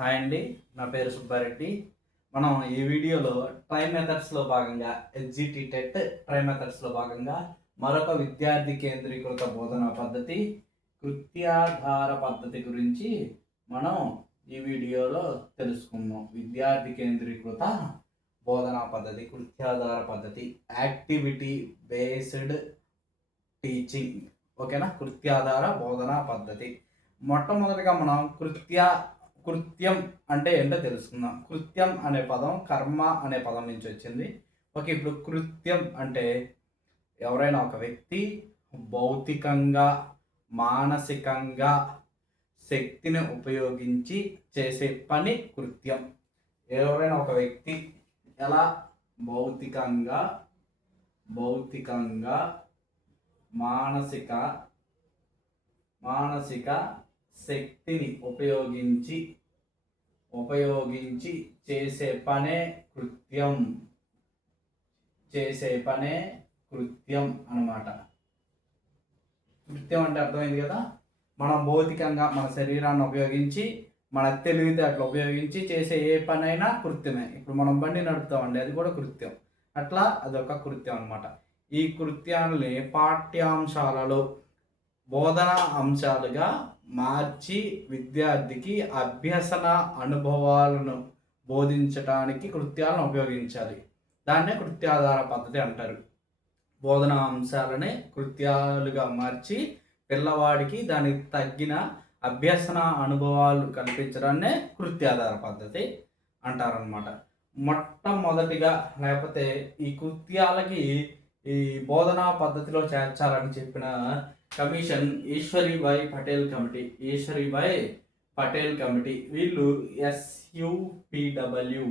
Hi అండి, నా పేరు సుబ్బారెడ్డి. మనం ఈ వీడియోలో ట్రై మెథడ్స్లో భాగంగా ఎస్జిటి టెట్ ట్రై మెథడ్స్లో భాగంగా మరొక విద్యార్థి కేంద్రీకృత బోధనా పద్ధతి కృత్యాధార పద్ధతి గురించి మనం ఈ వీడియోలో తెలుసుకుందాం. విద్యార్థి కేంద్రీకృత బోధనా పద్ధతి, కృత్యాధార పద్ధతి, యాక్టివిటీ బేస్డ్ టీచింగ్. ఓకేనా? కృత్యాధార బోధనా పద్ధతి. మొట్టమొదటిగా మనం కృత్యం అంటే ఏంటో తెలుసుకుందాం. కృత్యం అనే పదం కర్మ అనే పదం నుంచి వచ్చింది. ఓకే, ఇప్పుడు కృత్యం అంటే ఎవరైనా ఒక వ్యక్తి భౌతికంగా మానసికంగా శక్తిని ఉపయోగించి చేసే పని కృత్యం. ఎవరైనా ఒక వ్యక్తి ఎలా భౌతికంగా మానసిక శక్తిని ఉపయోగించి చేసే పనే కృత్యం అన్నమాట. కృత్యం అంటే అర్థమైంది కదా. మనం భౌతికంగా మన శరీరాన్ని ఉపయోగించి మన తెలివితేటలు ఉపయోగించి చేసే ఏ పనైనా కృత్యమే. ఇప్పుడు మనం బండి నడుపుతామండి, అది కూడా కృత్యం. అట్లా అదొక కృత్యం అన్నమాట. ఈ కృత్యాలని పాఠ్యాంశాలలో బోధనా అంశాలుగా మార్చి విద్యార్థికి అభ్యసన అనుభవాలను బోధించడానికి కృత్యాలను ఉపయోగించాలి. దాన్నే కృత్యాధార పద్ధతి అంటారు. బోధనా అంశాలనే కృత్యాలుగా మార్చి పిల్లవాడికి దానికి తగ్గిన అభ్యసన అనుభవాలు కల్పించడాన్నే కృత్యాధార పద్ధతి అంటారనమాట. మొట్టమొదటిగా లేకపోతే ఈ కృత్యాలకి ఈ బోధనా పద్ధతిలో చేర్చాలని చెప్పిన కమిషన్ ఈశ్వరీబాయి పటేల్ కమిటీ. వీళ్ళు SUPW,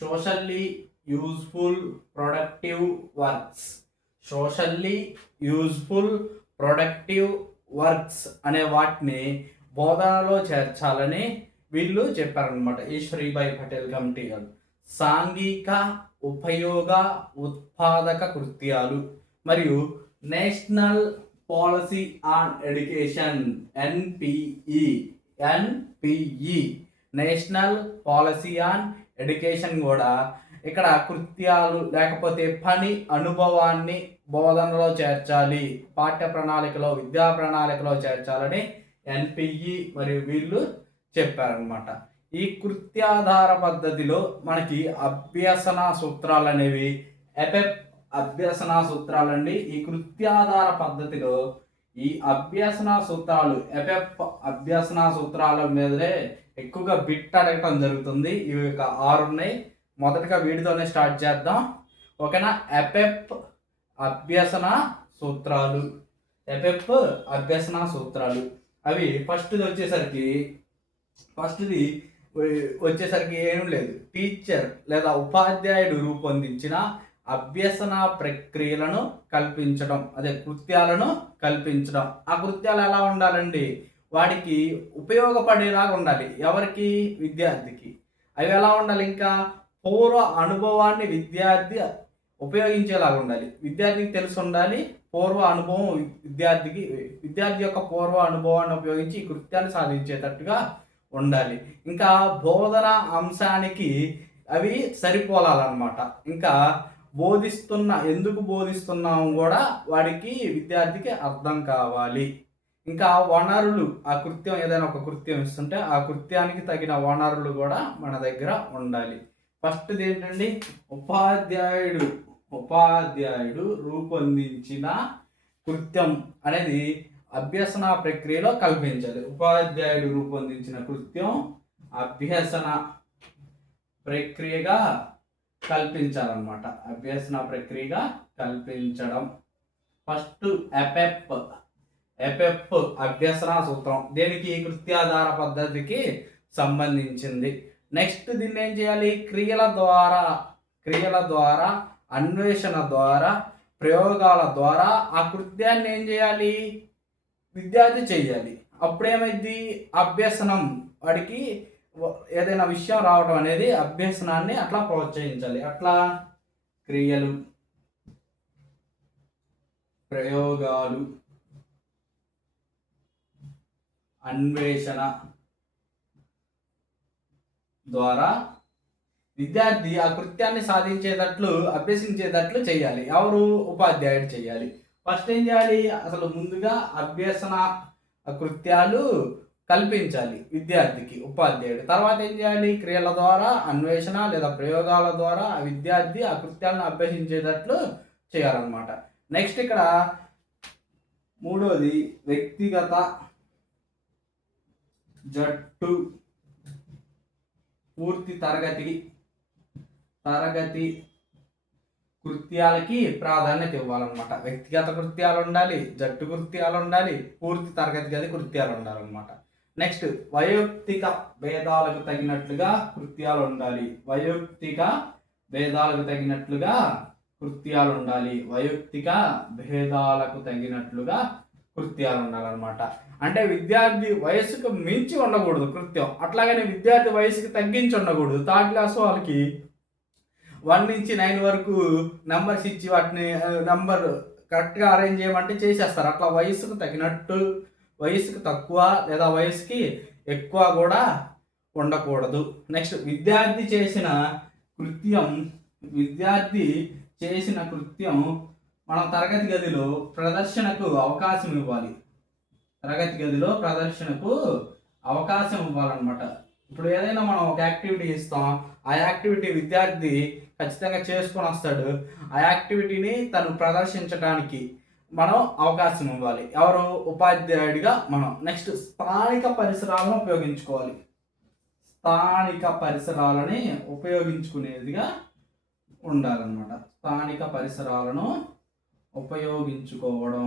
socially useful productive works అనే వాటిని బోధనలో చేర్చాలని వీళ్ళు చెప్పారనమాట. ఈశ్వరీబాయి పటేల్ కమిటీ గారు సాంఘిక ఉపయోగ ఉత్పాదక కృత్యాలు మరియు national policy on education NPE national policy on education కూడా ఇక్కడ కృత్యాలు లేకపోతే పని అనుభవాన్ని బోధనలో చేర్చాలి, పాఠ్య ప్రణాళికలో విద్యా ప్రణాళికలో చేర్చాలని NPE మరియు వీళ్ళు చెప్పారనమాట. ఈ కృత్యాధార పద్ధతిలో మనకి అభ్యసన సూత్రాలు అనేవి అభ్యసన సూత్రాలండి. ఈ కృత్యాధార పద్ధతిలో ఈ అభ్యసన సూత్రాలు అభ్యసన సూత్రాల మీదనే ఎక్కువగా బిట్ అడగటం జరుగుతుంది. ఇవి 6 ఉన్నాయి. మొదటగా వీటితోనే స్టార్ట్ చేద్దాం. ఓకేనా? అభ్యసన సూత్రాలు అవి ఫస్ట్ది వచ్చేసరికి ఏం లేదు, టీచర్ లేదా ఉపాధ్యాయుడు రూపొందించిన అభ్యసన ప్రక్రియలను కల్పించడం, అదే కృత్యాలను కల్పించడం. ఆ కృత్యాలు ఎలా ఉండాలండి? వాడికి ఉపయోగపడేలాగా ఉండాలి. ఎవరికి? విద్యార్థికి. అవి ఎలా ఉండాలి? ఇంకా పూర్వ అనుభవాన్ని విద్యార్థి ఉపయోగించేలాగా ఉండాలి. విద్యార్థికి తెలిసి ఉండాలి. పూర్వ అనుభవం విద్యార్థి యొక్క పూర్వ అనుభవాన్ని ఉపయోగించి ఈ కృత్యాన్ని సాధించేటట్టుగా ఉండాలి. ఇంకా బోధన అంశానికి అవి సరిపోలాలన్నమాట. ఇంకా ఎందుకు బోధిస్తున్నాము కూడా విద్యార్థికి అర్థం కావాలి. ఇంకా వనరులు, ఆ కృత్యం ఏదైనా ఒక కృత్యం ఇస్తుంటే ఆ కృత్యానికి తగిన వనరులు కూడా మన దగ్గర ఉండాలి. ఫస్ట్ది ఏంటండి? ఉపాధ్యాయుడు రూపొందించిన కృత్యం అనేది అభ్యసన ప్రక్రియలో కల్పించాలి. ఉపాధ్యాయుడు రూపొందించిన కృత్యం అభ్యసన ప్రక్రియగా కల్పించాలన్నమాట. అభ్యసన ప్రక్రియగా కల్పించడం. ఫస్ట్ ఎపెప్ అభ్యసన సూత్రం, దేనికి? కృత్యాధార పద్ధతికి సంబంధించింది. నెక్స్ట్ దీన్ని ఏం చేయాలి? క్రియల ద్వారా అన్వేషణ ద్వారా ప్రయోగాల ద్వారా ఆ కృత్యాన్ని ఏం చేయాలి? విద్యార్థి చెయ్యాలి. అప్పుడేమైంది? అభ్యసనం, వాడికి ఏదైనా విషయం రావడం అనేది అభ్యసనాన్ని అట్లా ప్రోత్సహించాలి. అట్లా క్రియలు, ప్రయోగాలు, అన్వేషణ, ద్వారా విద్యార్థి ఆ కృత్యాన్ని సాధించేటట్లు అభ్యసించేటట్లు చేయాలి. ఎవరు? ఉపాధ్యాయుడు చేయాలి. ఫస్ట్ ఏం చేయాలి? అసలు ముందుగా అభ్యసన కృత్యాలు కల్పించాలి విద్యార్థికి ఉపాధ్యాయుడు. తర్వాత ఏం చేయాలి? క్రియల ద్వారా, అన్వేషణ లేదా ప్రయోగాల ద్వారా ఆ విద్యార్థి ఆ కృత్యాలను అభ్యసించేటట్లు చేయాలన్నమాట. నెక్స్ట్ ఇక్కడ మూడోది వ్యక్తిగత, జట్టు, పూర్తి తరగతి కృత్యాలకి ప్రాధాన్యత ఇవ్వాలన్నమాట. వ్యక్తిగత కృత్యాలు ఉండాలి, జట్టు కృత్యాలు ఉండాలి, పూర్తి తరగతి గది కృత్యాలు ఉండాలన్నమాట. నెక్స్ట్ వైయక్తిక భేదాలకు తగినట్లుగా కృత్యాలు ఉండాలి. వైయక్తిక భేదాలకు తగినట్లుగా కృత్యాలు ఉండాలి. వైయక్తిక భేదాలకు తగినట్లుగా కృత్యాలు ఉండాలన్నమాట. అంటే విద్యార్థి వయసుకు మించి ఉండకూడదు కృత్యం, అట్లాగని విద్యార్థి వయసుకి తగ్గించి ఉండకూడదు. థర్డ్ క్లాస్ వాళ్ళకి 1 నుంచి 9 వరకు నెంబర్స్ ఇచ్చి వాటిని నెంబర్ కరెక్ట్గా అరేంజ్ చేయమంటే చేసేస్తారు. అట్లా వయసుకు తగినట్టు, వయసుకు తక్కువ లేదా వయసుకి ఎక్కువ కూడా ఉండకూడదు. నెక్స్ట్ విద్యార్థి చేసిన కృత్యం మనం తరగతి గదిలో ప్రదర్శనకు అవకాశం ఇవ్వాలి. ఇవ్వాలన్నమాట. ఇప్పుడు ఏదైనా మనం ఒక యాక్టివిటీ ఇస్తాం, ఆ యాక్టివిటీ విద్యార్థి ఖచ్చితంగా చేసుకొని వస్తాడు. ఆ యాక్టివిటీని తను ప్రదర్శించడానికి మనం అవకాశం ఇవ్వాలి. ఎవరు? ఉపాధ్యాయుడిగా మనం. నెక్స్ట్ స్థానిక పరిసరాలను ఉపయోగించుకోవాలి. స్థానిక పరిసరాలని ఉపయోగించుకునేదిగా ఉండాలన్నమాట. స్థానిక పరిసరాలను ఉపయోగించుకోవడం.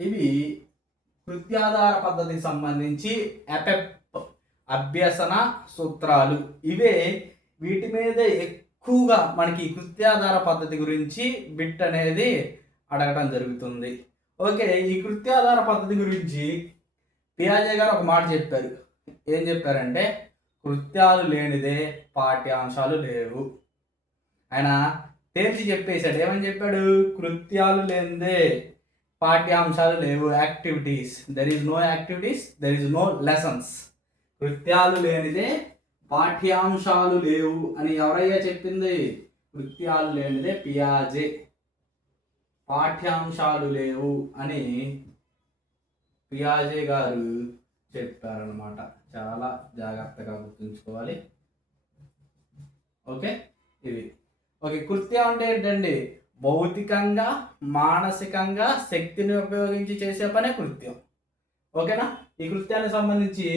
ఇవి కృత్యాధార పద్ధతికి సంబంధించి అభ్యసన సూత్రాలు. వీటి మీదే ఎక్కువగా మనకి కృత్యాధార పద్ధతి గురించి బిట్ అనేది అడగడం జరుగుతుంది. ఓకే, ఈ కృత్యాధార పద్ధతి గురించి పియాజే గారు ఒక మాట చెప్పారు. ఏం చెప్పారంటే, కృత్యాలు లేనిదే పాఠ్యాంశాలు లేవు. ఆయన తేల్చి చెప్పేశాడు. ఏమని చెప్పాడు? కృత్యాలు లేనిదే పాఠ్యాంశాలు లేవు. Activities, there is no activities, there is no lessons. కృత్యాలు లేనిదే పాఠ్యాంశాలు లేవు అని ఎవరయ్యా చెప్పింది? కృత్యాలు లేనిదే పియాజే. పాఠ్యాంశాలు లేవు అని పియాజే గారు చెప్పారనమాట. చాలా జాగ్రత్తగా గుర్తుంచుకోవాలి. ఓకే, కృత్యం అంటే ఏంటండి? భౌతికంగా, మానసికంగా శక్తిని ఉపయోగించి చేసే పనే కృత్యం. ఓకేనా? ఈ కృత్యానికి సంబంధించి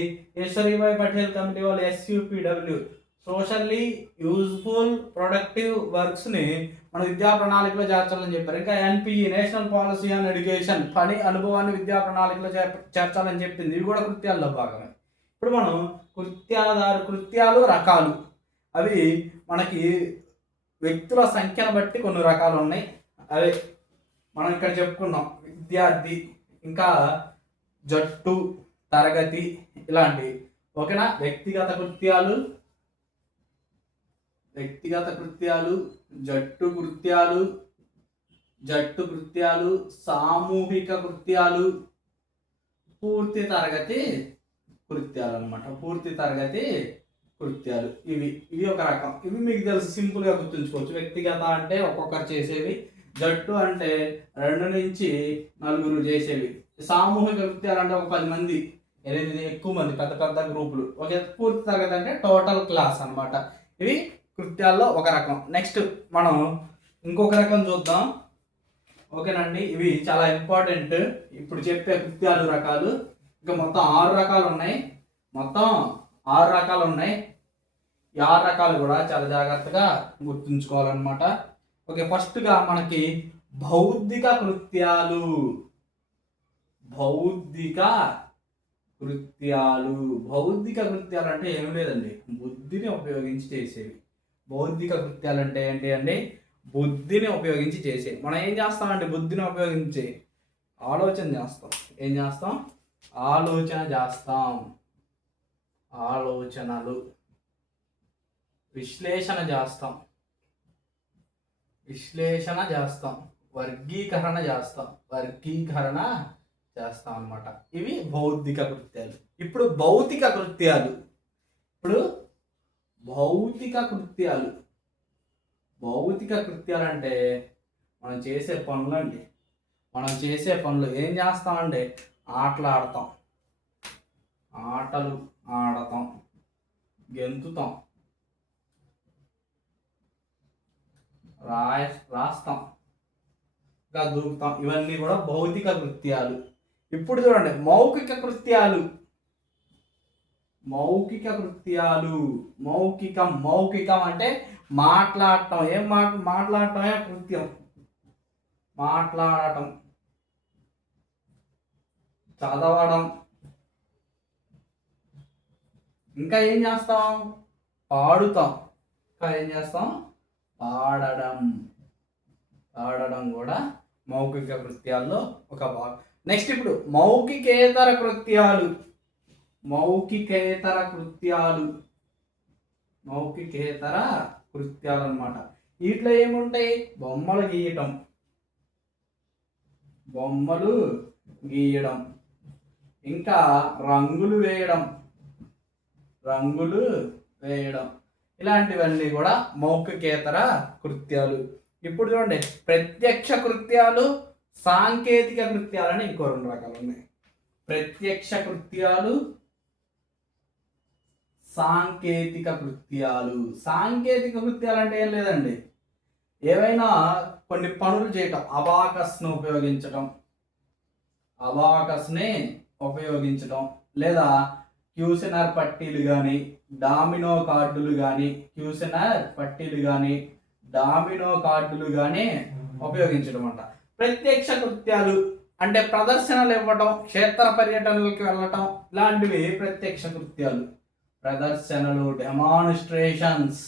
ఈశ్వరీభాయ్ పటేల్ కమిటీ వాళ్ళు SUPW సోషల్లీ యూజ్ఫుల్ ప్రొడక్టివ్ వర్క్స్ని మన విద్యా ప్రణాళికలో చేర్చాలని చెప్పారు. ఇంకా NPE national policy on education పని అనుభవాన్ని విద్యా ప్రణాళికలో చేర్చాలని చెప్పింది. ఇవి కూడా కృత్యాల్లో భాగమే. ఇప్పుడు మనం కృత్యాలు రకాలు, అవి మనకి వ్యక్తుల సంఖ్యను బట్టి కొన్ని రకాలు ఉన్నాయి. అవి మనం ఇక్కడ చెప్పుకున్నాం. విద్యార్థి, ఇంకా జట్టు, తరగతి, ఇలాంటివి. ఓకేనా? వ్యక్తిగత కృత్యాలు, జట్టు కృత్యాలు, సామూహిక కృత్యాలు, పూర్తి తరగతి కృత్యాలు అన్నమాట. పూర్తి తరగతి కృత్యాలు ఇవి ఒక రకం. ఇవి మీకు తెలుసు, సింపుల్గా గుర్తుంచుకోవచ్చు. వ్యక్తిగత అంటే ఒక్కొక్కరు చేసేవి, జట్టు అంటే 2 నుంచి 4 చేసేవి, సామూహిక కృత్యాలు అంటే ఒక 10 మంది, 8 ఎక్కువ మంది, పెద్ద గ్రూపులు. ఓకే, పూర్తి తరగతి అంటే టోటల్ క్లాస్ అన్నమాట. ఇవి కృత్యాల్లో ఒక రకం. నెక్స్ట్ మనం ఇంకొక రకం చూద్దాం. ఓకేనండి, ఇవి చాలా ఇంపార్టెంట్. ఇప్పుడు చెప్పే కృత్యాలు రకాలు ఇంకా మొత్తం 6 రకాలు ఉన్నాయి. ఈ 6 రకాలు కూడా చాలా జాగ్రత్తగా గుర్తుంచుకోవాలన్నమాట. ఓకే, ఫస్ట్గా మనకి బౌద్ధిక కృత్యాలు అంటే ఏం లేదండి, బుద్ధిని ఉపయోగించి చేసేవి. బౌద్ధిక కృత్యాలు అంటే ఏంటి అండి? బుద్ధిని ఉపయోగించి చేసేవి. మనం ఏం చేస్తామంటే బుద్ధిని ఉపయోగించి ఆలోచన చేస్తాం. ఏం చేస్తాం? ఆలోచన చేస్తాం. ఆలోచనలు, విశ్లేషణ చేస్తాం, వర్గీకరణ చేస్తాం. చేస్తాం అనమాట. ఇవి బౌద్ధిక కృత్యాలు. ఇప్పుడు భౌతిక కృత్యాలు. ఇప్పుడు భౌతిక కృత్యాలు. భౌతిక కృత్యాలు అంటే మనం చేసే పనులండి. మనం చేసే పనులు ఏం చేస్తామంటే ఆటలు ఆడతాం, ఆటలు ఆడతాం, గెంతుతాం, రాస్తాం, ఇంకా దూకుతాం. ఇవన్నీ కూడా భౌతిక కృత్యాలు. ఇప్పుడు చూడండి మౌఖిక కృత్యాలు. మౌఖిక కృత్యాలు. మౌఖికం అంటే మాట్లాడటం. మాట్లాడటమే కృత్యం. మాట్లాడటం, చదవడం, ఇంకా ఏం చేస్తాం? పాడుతాం. ఇంకా ఏం చేస్తాం? పాడడం. పాడడం కూడా మౌఖిక కృత్యాల్లో ఒక భాగం. నెక్స్ట్ ఇప్పుడు మౌఖికేతర కృత్యాలు. మౌఖికేతర కృత్యాలు. మౌఖికేతర కృత్యాలు అన్నమాట. వీటిలో ఏముంటాయి? బొమ్మలు గీయటం, బొమ్మలు గీయడం, ఇంకా రంగులు వేయడం, రంగులు వేయడం. ఇలాంటివన్నీ కూడా మౌఖికేతర కృత్యాలు. ఇప్పుడు చూడండి ప్రత్యక్ష కృత్యాలు, సాంకేతిక కృత్యాలని ఇంకో 2 రకాలు ఉన్నాయి. ప్రత్యక్ష కృత్యాలు, సాంకేతిక కృత్యాలు. సాంకేతిక కృత్యాలు అంటే ఏం లేదండి, ఏవైనా కొన్ని పనులు చేయటం. అబాకస్ను ఉపయోగించటం, అబాకస్ని ఉపయోగించటం, లేదా క్యూసినర్ పట్టీలు కానీ, డామినో కార్డులు కానీ, క్యూసినర్ పట్టీలు కానీ, డామినో కార్డులు కానీ ఉపయోగించడం అంట. ప్రత్యక్ష కృత్యాలు అంటే ప్రదర్శనలు ఇవ్వటం, క్షేత్ర పర్యటనలకు వెళ్ళటం, ఇలాంటివి ప్రత్యక్ష కృత్యాలు. ప్రదర్శనలు, డెమాన్స్ట్రేషన్స్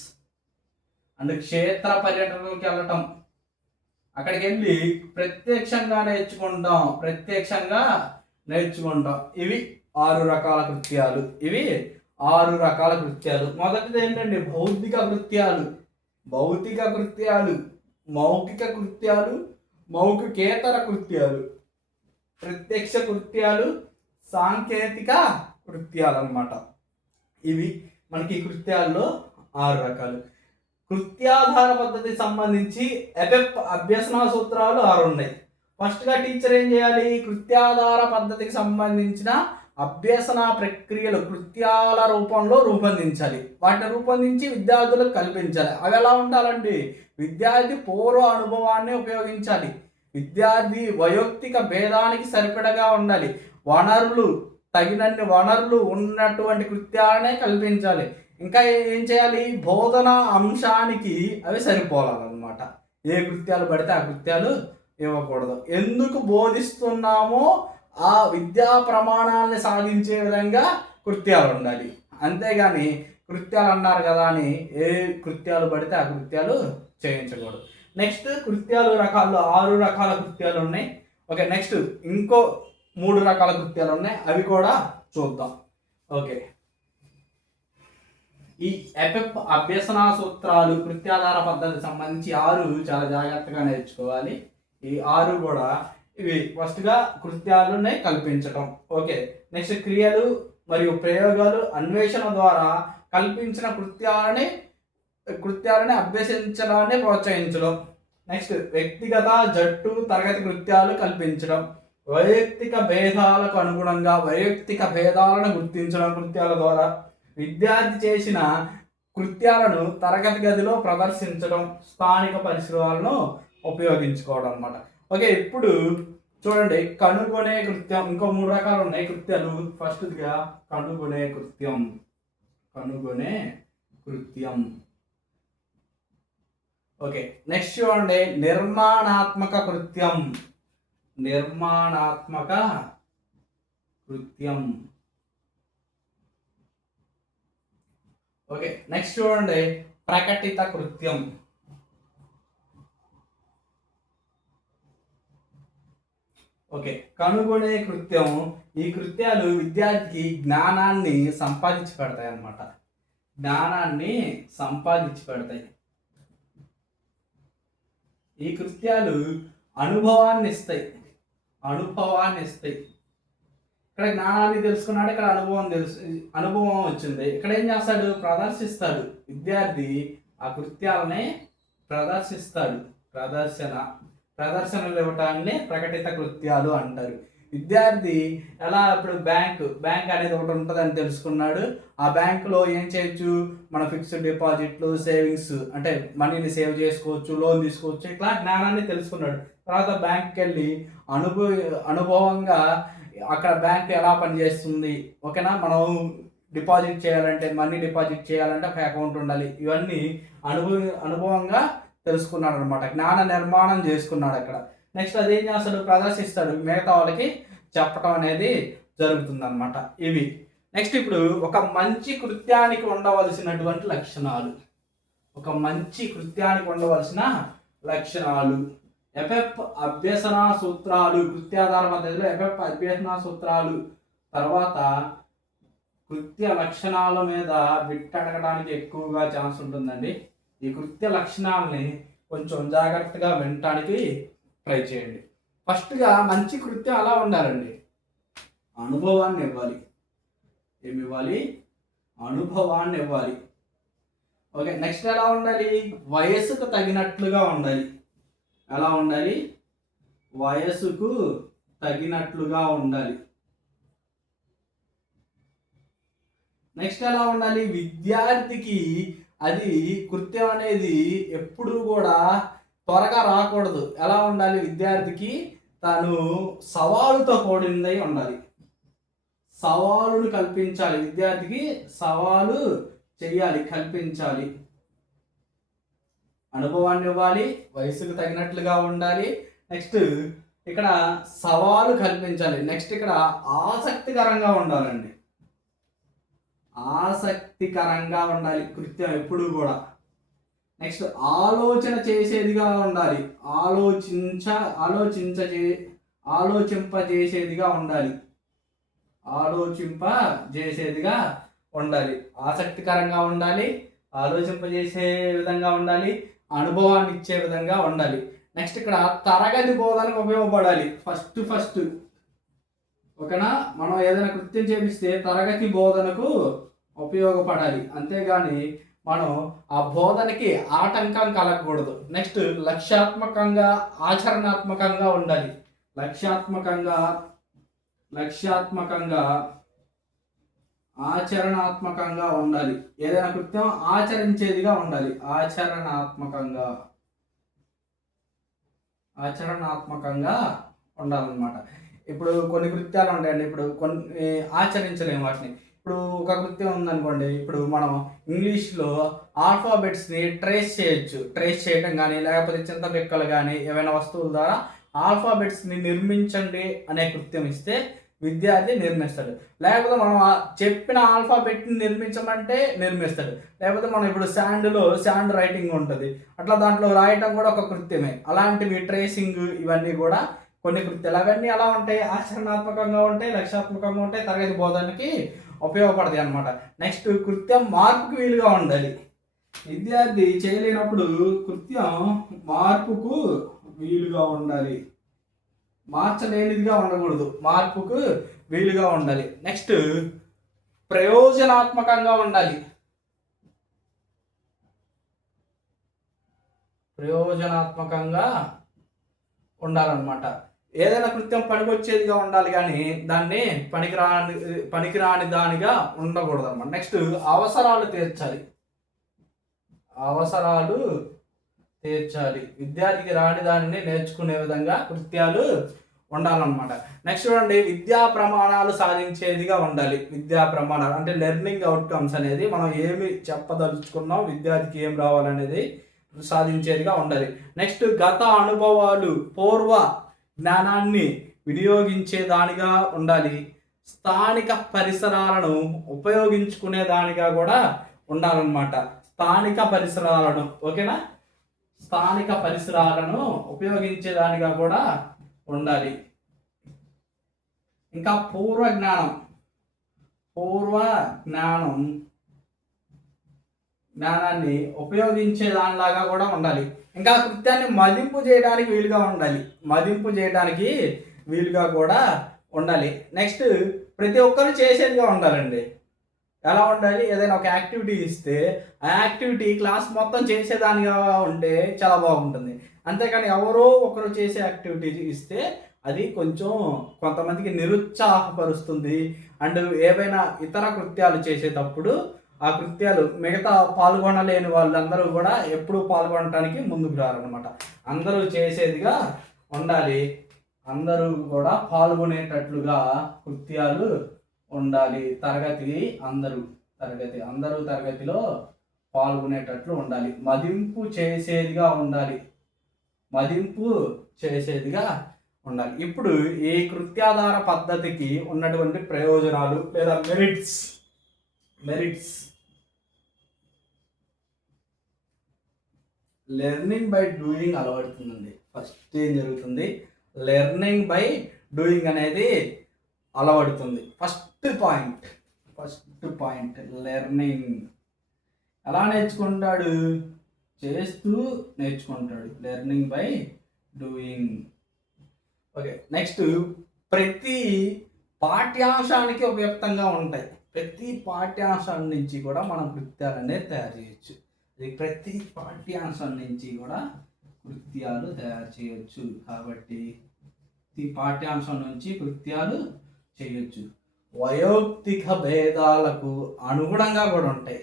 అండ్ క్షేత్ర పర్యటనలకు వెళ్ళటం, అక్కడికి వెళ్ళి ప్రత్యక్షంగా నేర్చుకుంటాం. ఇవి 6 రకాల కృత్యాలు. ఇవి 6 రకాల కృత్యాలు. మొదటిది ఏంటంటే భౌతిక కృత్యాలు, భౌతిక కృత్యాలు, మౌఖిక కృత్యాలు, మౌఖికేతర కృత్యాలు, ప్రత్యక్ష కృత్యాలు, సాంకేతిక కృత్యాలు అన్నమాట. ఇవి మనకి కృత్యాల్లో 6 రకాలు. కృత్యాధార పద్ధతికి సంబంధించి అభ్యసన సూత్రాలు 6 ఉన్నాయి. ఫస్ట్గా టీచర్ ఏం చేయాలి? కృత్యాధార పద్ధతికి సంబంధించిన అభ్యసన ప్రక్రియలు కృత్యాల రూపంలో రూపొందించాలి. వాటిని రూపొందించి విద్యార్థులకు కల్పించాలి. అవి ఎలా ఉండాలండి? విద్యార్థి పూర్వ అనుభవాన్ని ఉపయోగించాలి. విద్యార్థి వైయక్తిక భేదానికి సరిపడగా ఉండాలి. తగినన్ని వనరులు ఉన్నటువంటి కృత్యాలనే కల్పించాలి. ఇంకా ఏం చేయాలి? బోధన అంశానికి అవి సరిపోవాలన్నమాట. ఏ కృత్యాలు పడితే ఆ కృత్యాలు ఇవ్వకూడదు. ఎందుకు బోధిస్తున్నామో ఆ విద్యా ప్రమాణాలని సాధించే విధంగా కృత్యాలు ఉండాలి. అంతేగాని కృత్యాలు అన్నారు కదా అని ఏ కృత్యాలు పడితే ఆ కృత్యాలు చేయించకూడదు. నెక్స్ట్ కృత్యాలు రకాల్లో 6 రకాల కృత్యాలు ఉన్నాయి. ఓకే, నెక్స్ట్ ఇంకో 3 రకాల కృత్యాలు ఉన్నాయి, అవి కూడా చూద్దాం. ఓకే, ఈ అభ్యసన సూత్రాలు కృత్యాధార పద్ధతికి సంబంధించి 6 చాలా జాగ్రత్తగా నేర్చుకోవాలి. ఈ 6 కూడా ఇవి ఫస్ట్గా కృత్యాలనే కల్పించటం. ఓకే, నెక్స్ట్ క్రియలు మరియు ప్రయోగాలు అన్వేషణ ద్వారా కల్పించిన కృత్యాలని అభ్యసించడాన్ని ప్రోత్సహించడం. నెక్స్ట్ వ్యక్తిగత, జట్టు, తరగతి కృత్యాలు కల్పించడం. వైయక్తిక భేదాలకు అనుగుణంగా వైయక్తిక భేదాలను గుర్తించడం కృత్యాల ద్వారా. విద్యార్థి చేసిన కృత్యాలను తరగతి గదిలో ప్రదర్శించడం, స్థానిక పరిసరాలను ఉపయోగించుకోవడం అన్నమాట. ఓకే, ఇప్పుడు చూడండి కనుగొనే కృత్యం. ఇంకో 3 రకాలు ఉన్నాయి కృత్యాలు. ఫస్ట్గా కనుగొనే కృత్యం. ఓకే, నెక్స్ట్ చూడండి నిర్మాణాత్మక కృత్యం. ఓకే, నెక్స్ట్ చూడండి ప్రకటిత కృత్యం. ఓకే, కనుగొనే కృత్యం. ఈ కృత్యాలు విద్యార్థికి జ్ఞానాన్ని సంపాదించి పెడతాయి అన్నమాట. ఈ కృత్యాలు అనుభవాన్ని ఇస్తాయి. ఇక్కడ జ్ఞానాన్ని తెలుసుకున్నాడు, ఇక్కడ అనుభవం వచ్చింది. ఇక్కడ ఏం చేస్తాడు? ప్రదర్శిస్తాడు. విద్యార్థి ఆ కృత్యాలని ప్రదర్శిస్తాడు. ప్రదర్శనలు ఇవ్వటాన్ని ప్రకటిత కృత్యాలు అంటారు. విద్యార్థి ఎలా ఇప్పుడు బ్యాంక్ అనేది ఒకటి ఉంటుందని తెలుసుకున్నాడు. ఆ బ్యాంకులో ఏం చేయొచ్చు? మన ఫిక్స్డ్ డిపాజిట్లు, సేవింగ్స్, అంటే మనీని సేవ్ చేసుకోవచ్చు, లోన్ తీసుకోవచ్చు, ఇట్లా జ్ఞానాన్ని తెలుసుకున్నాడు. తర్వాత బ్యాంక్కి వెళ్ళి అనుభవంగా అక్కడ బ్యాంక్ ఎలా పనిచేస్తుంది, ఓకేనా, మనం డిపాజిట్ చేయాలంటే, మనీ డిపాజిట్ చేయాలంటే ఒక అకౌంట్ ఉండాలి, ఇవన్నీ అనుభవంగా తెలుసుకున్నాడు అనమాట. జ్ఞాన నిర్మాణం చేసుకున్నాడు అక్కడ. నెక్స్ట్ అదేం చేస్తాడు? ప్రదర్శిస్తాడు, మిగతా వాళ్ళకి చెప్పటం అనేది జరుగుతుంది అనమాట. ఇవి నెక్స్ట్ ఇప్పుడు ఒక మంచి కృత్యానికి ఉండవలసినటువంటి లక్షణాలు. ఒక మంచి కృత్యానికి ఉండవలసిన లక్షణాలు. ఎఫ్ఎఫ్ అభ్యసన సూత్రాలు, కృత్యాధార పద్ధతిలో ఎఫ్ఎఫ్ అభ్యసన సూత్రాలు. తర్వాత కృత్య లక్షణాల మీద బిట్ అడగడానికి ఎక్కువగా ఛాన్స్ ఉంటుందండి. ఈ కృత్య లక్షణాలని కొంచెం జాగ్రత్తగా వినటానికి ట్రై చేయండి. ఫస్ట్గా మంచి కృత్యం అలా ఉండాలండి, అనుభవాన్ని ఇవ్వాలి. ఏమి ఇవ్వాలి? అనుభవాన్ని ఇవ్వాలి. ఓకే, నెక్స్ట్ ఎలా ఉండాలి? వయసుకు తగినట్లుగా ఉండాలి. ఎలా ఉండాలి? వయసుకు తగినట్లుగా ఉండాలి. నెక్స్ట్ ఎలా ఉండాలి? విద్యార్థికి అది కృత్యం అనేది ఎప్పుడూ కూడా త్వరగా రాకూడదు. ఎలా ఉండాలి? విద్యార్థికి తాను సవాలుతో కూడిందై ఉండాలి. సవాలును కల్పించాలి. విద్యార్థికి సవాలు చెయ్యాలి, కల్పించాలి. అనుభవాన్ని ఇవ్వాలి, వయసుకు తగినట్లుగా ఉండాలి. నెక్స్ట్ ఇక్కడ సవాలు కల్పించాలి. నెక్స్ట్ ఇక్కడ ఆసక్తికరంగా ఉండాలండి. ఆసక్తికరంగా ఉండాలి కృత్యం ఎప్పుడు కూడా. నెక్స్ట్ ఆలోచన చేసేదిగా ఉండాలి. ఆలోచింపజేసేదిగా ఉండాలి. ఆలోచింపజేసేదిగా ఉండాలి. ఆసక్తికరంగా ఉండాలి, ఆలోచింపజేసే విధంగా ఉండాలి, అనుభవాన్ని ఇచ్చే విధంగా ఉండాలి. నెక్స్ట్ ఇక్కడ తరగతి బోధనకు ఉపయోగపడాలి. ఫస్ట్ ఓకేనా, మనం ఏదైనా కృత్యం చేపిస్తే తరగతి బోధనకు ఉపయోగపడాలి, అంతేగాని మనం ఆ బోధనకి ఆటంకం కలగకూడదు. నెక్స్ట్ లక్ష్యాత్మకంగా ఆచరణాత్మకంగా ఉండాలి. లక్ష్యాత్మకంగా ఆచరణాత్మకంగా ఉండాలి. ఏదైనా కృత్యం ఆచరించేదిగా ఉండాలి. ఆచరణాత్మకంగా ఉండాలన్నమాట. ఇప్పుడు కొన్ని కృత్యాలు ఉంటాయండి, ఇప్పుడు కొన్ని ఆచరించలేము వాటిని. ఇప్పుడు ఒక కృత్యం ఉందనుకోండి, ఇప్పుడు మనం ఇంగ్లీష్లో ఆల్ఫాబెట్స్ని ట్రేస్ చేయటం కానీ, లేకపోతే చింతపిక్కలు కానీ ఏవైనా వస్తువుల ద్వారా ఆల్ఫాబెట్స్ని నిర్మించండి అనే కృత్యం ఇస్తే విద్యార్థి నిర్మిస్తాడు. లేకపోతే మనం చెప్పిన ఆల్ఫాబెట్ని నిర్మించమంటే నిర్మిస్తాడు. లేకపోతే మనం ఇప్పుడు శాండ్ రైటింగ్ ఉంటుంది, అట్లా దాంట్లో రాయటం కూడా ఒక కృత్యమే. అలాంటివి ట్రేసింగ్, ఇవన్నీ కూడా కొన్ని కృత్యాలు. అవన్నీ ఎలా ఉంటాయి? ఆచరణాత్మకంగా ఉంటాయి, లక్ష్యాత్మకంగా ఉంటాయి, తరగతి బోధనకి ఉపయోగపడతాయి అన్నమాట. నెక్స్ట్ కృత్యం మార్పుకు వీలుగా ఉండాలి. విద్యార్థి చేయలేనప్పుడు కృత్యం మార్పుకు వీలుగా ఉండాలి. మార్చలేనిదిగా ఉండకూడదు, మార్పుకు వీలుగా ఉండాలి. నెక్స్ట్ ప్రయోజనాత్మకంగా ఉండాలి. ఉండాలన్నమాట. ఏదైనా కృత్యం పనికొచ్చేదిగా ఉండాలి, కానీ దాన్ని పనికిరాని దానిగా ఉండకూడదు అన్నమాట. నెక్స్ట్ అవసరాలు తీర్చాలి. విద్యార్థికి రాని దానిని నేర్చుకునే విధంగా కృత్యాలు ఉండాలన్నమాట. నెక్స్ట్ చూడండి, విద్యా ప్రమాణాలు సాధించేదిగా ఉండాలి. విద్యా ప్రమాణాలు అంటే లెర్నింగ్ అవుట్కమ్స్ అనేది మనం ఏమి చెప్పదలుచుకున్నాం, విద్యార్థికి ఏం రావాలనేది సాధించేదిగా ఉండాలి. నెక్స్ట్ గత అనుభవాలు, పూర్వ జ్ఞానాన్ని వినియోగించేదానిగా ఉండాలి. స్థానిక పరిసరాలను ఉపయోగించుకునేదానిగా కూడా ఉండాలన్నమాట. ఓకేనా, స్థానిక పరిసరాలను ఉపయోగించేదానిగా కూడా ఉండాలి. ఇంకా పూర్వ జ్ఞానాన్ని ఉపయోగించే దానిలాగా కూడా ఉండాలి. ఇంకా కృత్యాన్ని మదింపు చేయడానికి వీలుగా కూడా ఉండాలి. నెక్స్ట్ ప్రతి ఒక్కరు చేసేదిగా ఉండాలండి. ఎలా ఉండాలి? ఏదైనా ఒక యాక్టివిటీ ఇస్తే ఆ యాక్టివిటీ క్లాస్ మొత్తం చేసేదానిగా ఉంటే చాలా బాగుంటుంది. అంతేకాని ఎవరో ఒకరు చేసే యాక్టివిటీ ఇస్తే అది కొంచెం కొంతమందికి నిరుత్సాహపరుస్తుంది. అండ్ ఏవైనా ఇతర కృత్యాలు చేసేటప్పుడు ఆ కృత్యాలు మిగతా పాల్గొనలేని వాళ్ళందరూ కూడా ఎప్పుడూ పాల్గొనటానికి ముందుకు రారనమాట. అందరూ చేసేదిగా ఉండాలి. అందరూ కూడా పాల్గొనేటట్లుగా కృత్యాలు ఉండాలి. అందరూ తరగతిలో పాల్గొనేటట్లు ఉండాలి. మదింపు చేసేదిగా ఉండాలి. ఇప్పుడు ఈ కృత్యాధార పద్ధతికి ఉన్నటువంటి ప్రయోజనాలు లేదా మెరిట్స్ లెర్నింగ్ బై డూయింగ్ అలవడుతుందండి. ఫస్ట్ ఏం జరుగుతుంది? లెర్నింగ్ బై డూయింగ్ అనేది అలవడుతుంది. First point learning. ఎలా నేర్చుకుంటాడు? చేస్తూ నేర్చుకుంటాడు. Learning by doing. Okay, next ప్రతి పాఠ్యాంశానికి ఉపయుక్తంగా ఉంటాయి. ప్రతి పాఠ్యాంశం నుంచి కూడా మనం కృత్యాలు అనేది తయారు చేయొచ్చు. ప్రతి పాఠ్యాంశం నుంచి కూడా కృత్యాలు తయారు చేయొచ్చు. కాబట్టి ఈ పాఠ్యాంశం నుంచి కృత్యాలు చేయొచ్చు. వైయక్తిక భేదాలకు అనుగుణంగా కూడా ఉంటాయి.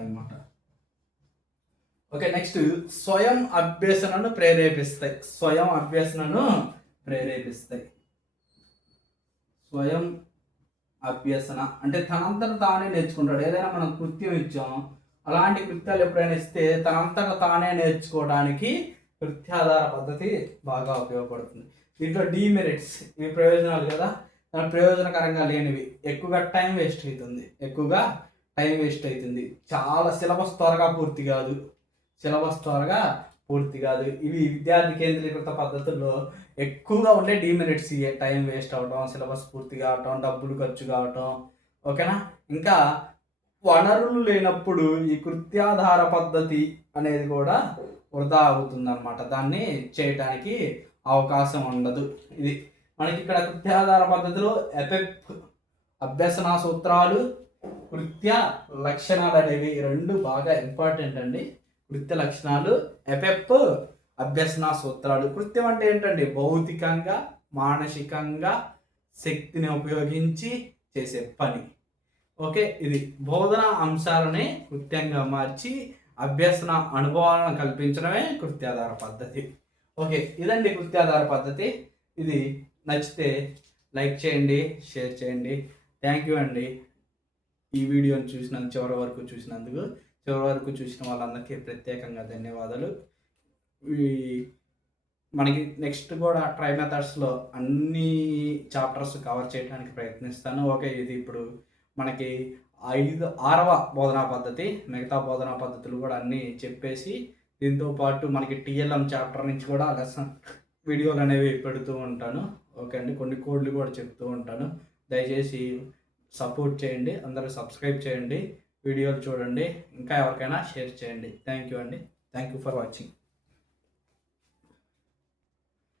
అన్నమాట. ఓకే, నెక్స్ట్ స్వయం అభ్యసనను ప్రేరేపిస్తాయి. స్వయం అభ్యసన అంటే తనంతట తానే నేర్చుకుంటాడు. ఏదైనా మనం కృత్యం ఇచ్చాం, అలాంటి కృత్యాలు ఎప్పుడైనా ఇస్తే తనంతట తానే నేర్చుకోవడానికి కృత్యాధార పద్ధతి బాగా ఉపయోగపడుతుంది. దీంట్లో డీమెరిట్స్, ఇవి ప్రయోజనాలు కదా, ప్రయోజనకరంగా లేనివి. ఎక్కువగా టైం వేస్ట్ అవుతుంది. చాలా సిలబస్ త్వరగా పూర్తి కాదు. ఇవి విద్యార్థి కేంద్రీకృత పద్ధతుల్లో ఎక్కువగా ఉండే డీమెరిట్స్. టైం వేస్ట్ అవటం, సిలబస్ పూర్తి కావటం, డబ్బులు ఖర్చు కావటం. ఓకేనా? ఇంకా వనరులు లేనప్పుడు ఈ కృత్యాధార పద్ధతి అనేది కూడా వృధా అవుతుంది అన్నమాట. దాన్ని చేయటానికి అవకాశం ఉండదు. ఇది మనకి ఇక్కడ కృత్యాధార పద్ధతిలో ఎఫెక్ట్, అభ్యసన సూత్రాలు, కృత్య లక్షణాలు అనేవి రెండు బాగా ఇంపార్టెంట్ అండి. కృత్య లక్షణాలు, ఎఫెక్ట్, అభ్యసన సూత్రాలు. కృత్యం అంటే ఏంటండి? భౌతికంగా మానసికంగా శక్తిని ఉపయోగించి చేసే పని. ఓకే, ఇది బోధనా అంశాలని కృత్యంగా మార్చి అభ్యసన అనుభవాలను కల్పించడమే కృత్యాధార పద్ధతి. ఓకే, ఇదండి కృత్యాధార పద్ధతి. ఇది నచ్చితే లైక్ చేయండి, షేర్ చేయండి. థ్యాంక్ యూ అండి. ఈ వీడియోని చివరి వరకు చూసిన వాళ్ళందరికీ ప్రత్యేకంగా ధన్యవాదాలు. మనకి నెక్స్ట్ కూడా ట్రై మెథడ్స్లో అన్ని చాప్టర్స్ కవర్ చేయడానికి ప్రయత్నిస్తాను. ఓకే, ఇది ఇప్పుడు మనకి 6వ బోధనా పద్ధతి. మిగతా బోధనా పద్ధతులు కూడా అన్నీ చెప్పేసి దీంతో పాటు మనకి టీఎల్ఎం చాప్టర్ నుంచి కూడా లెసన్ వీడియోలు అనేవి పెడుతూ ఉంటాను. ఓకే అండి, కొన్ని కోడ్లు కూడా చెప్తూ ఉంటాను. దయచేసి సపోర్ట్ చేయండి, అందరూ సబ్స్క్రైబ్ చేయండి, వీడియోలు చూడండి, ఇంకా ఎవరికైనా షేర్ చేయండి. థ్యాంక్ యూ అండి. Thank you for watching.